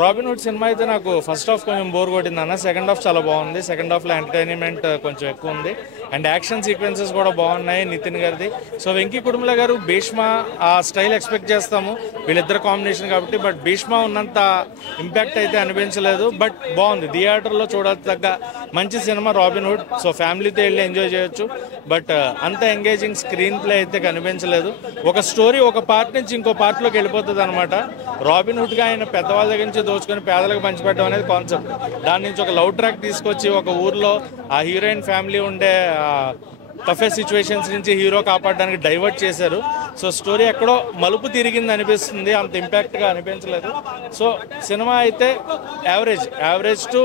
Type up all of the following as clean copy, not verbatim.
Robin hood cinema అయితే నాకు first half కొంచెం బోర్ కొట్టింది అన్న. సెకండ్ హాఫ్ చాలా బాగుంది. సెకండ్ హాఫ్లో ఎంటర్టైన్మెంట్ కొంచెం ఎక్కువ ఉంది అండ్ యాక్షన్ సీక్వెన్సెస్ కూడా బాగున్నాయి నితిన్ గారిది. సో వెంకీ కుడుముల గారు భీష్మ ఆ స్టైల్ ఎక్స్పెక్ట్ చేస్తాము వీళ్ళిద్దరు కాంబినేషన్ కాబట్టి, బట్ భీష్మ ఉన్నంత ఇంపాక్ట్ అయితే అనిపించలేదు. బట్ బాగుంది, థియేటర్లో చూడదగ్గ మంచి సినిమా రాబిన్ హుడ్. సో ఫ్యామిలీతో వెళ్ళి ఎంజాయ్ చేయొచ్చు. బట్ అంత ఎంగేజింగ్ స్క్రీన్ ప్లే అయితే కనిపించలేదు. ఒక స్టోరీ ఒక పార్ట్ నుంచి ఇంకో పార్ట్లోకి వెళ్ళిపోతుంది అనమాట. రాబిన్ హుడ్గా ఆయన పెద్దవాళ్ళ దగ్గర నుంచి దోచుకొని పేదలకు పంచిపెట్టడం అనేది కాన్సెప్ట్. దాని నుంచి ఒక లవ్ ట్రాక్ తీసుకొచ్చి ఒక ఊర్లో ఆ హీరోయిన్ ఫ్యామిలీ ఉండే టఫెస్ట్ సిచ్యువేషన్స్ నుంచి హీరో కాపాడడానికి డైవర్ట్ చేశారు. సో స్టోరీ ఎక్కడో మలుపు తిరిగింది అనిపిస్తుంది, అంత ఇంపాక్ట్గా అనిపించలేదు. సో సినిమా అయితే యావరేజ్ టు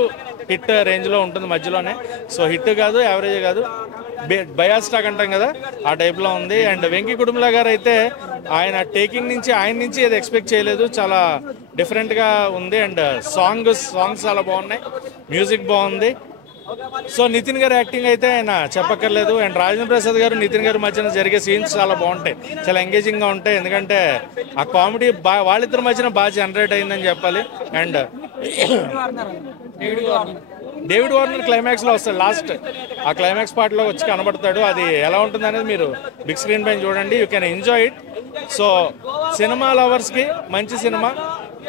హిట్ రేంజ్లో ఉంటుంది మధ్యలోనే. సో హిట్ కాదు, యావరేజ్ కాదు, బయాస్టాక్ అంటాం కదా ఆ టైప్లో ఉంది. అండ్ వెంకీ కుడుముల గారు అయితే ఆయన టేకింగ్ నుంచి ఏది ఎక్స్పెక్ట్ చేయలేదు, చాలా డిఫరెంట్గా ఉంది. అండ్ సాంగ్స్ చాలా బాగున్నాయి, మ్యూజిక్ బాగుంది. సో నితిన్ గారి యాక్టింగ్ అయితే ఆయన చెప్పక్కర్లేదు. అండ్ రాజేంద్ర ప్రసాద్ గారు నితిన్ గారి మధ్యన జరిగే సీన్స్ చాలా బాగుంటాయి, చాలా ఎంగేజింగ్గా ఉంటాయి. ఎందుకంటే ఆ కామెడీ వాళ్ళిద్దరి మధ్యన బాగా జనరేట్ అయిందని చెప్పాలి. అండ్ డేవిడ్ వార్నర్ క్లైమాక్స్లో వస్తాడు, లాస్ట్ ఆ క్లైమాక్స్ పార్ట్లో వచ్చి కనబడతాడు. అది ఎలా ఉంటుంది అనేది మీరు బిగ్ స్క్రీన్ పైన చూడండి, you can enjoy it. So cinema లవర్స్కి మంచి సినిమా,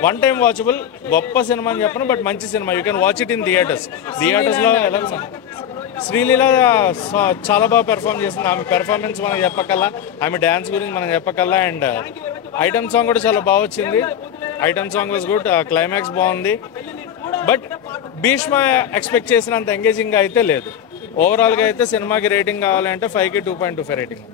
వన్ టైం వాచబుల్, గొప్ప సినిమా అని చెప్పను, బట్ మంచి cinema. You can watch it in థియేటర్స్లో. ఎలా శ్రీలీల చాలా బాగా పెర్ఫామ్ చేసింది. ఆమె పెర్ఫార్మెన్స్ మనం చెప్పకల్లా, ఆమె డ్యాన్స్ గురించి మనం చెప్పకల్లా. అండ్ ఐటమ్ సాంగ్ కూడా చాలా బాగా వచ్చింది. Item song was good, climax బాగుంది. బట్ భీష్మ ఎక్స్పెక్ట్ చేసినంత ఎంగేజింగ్గా అయితే లేదు. ఓవరాల్గా అయితే సినిమాకి రేటింగ్ కావాలంటే 5కి 2.25 రేటింగ్.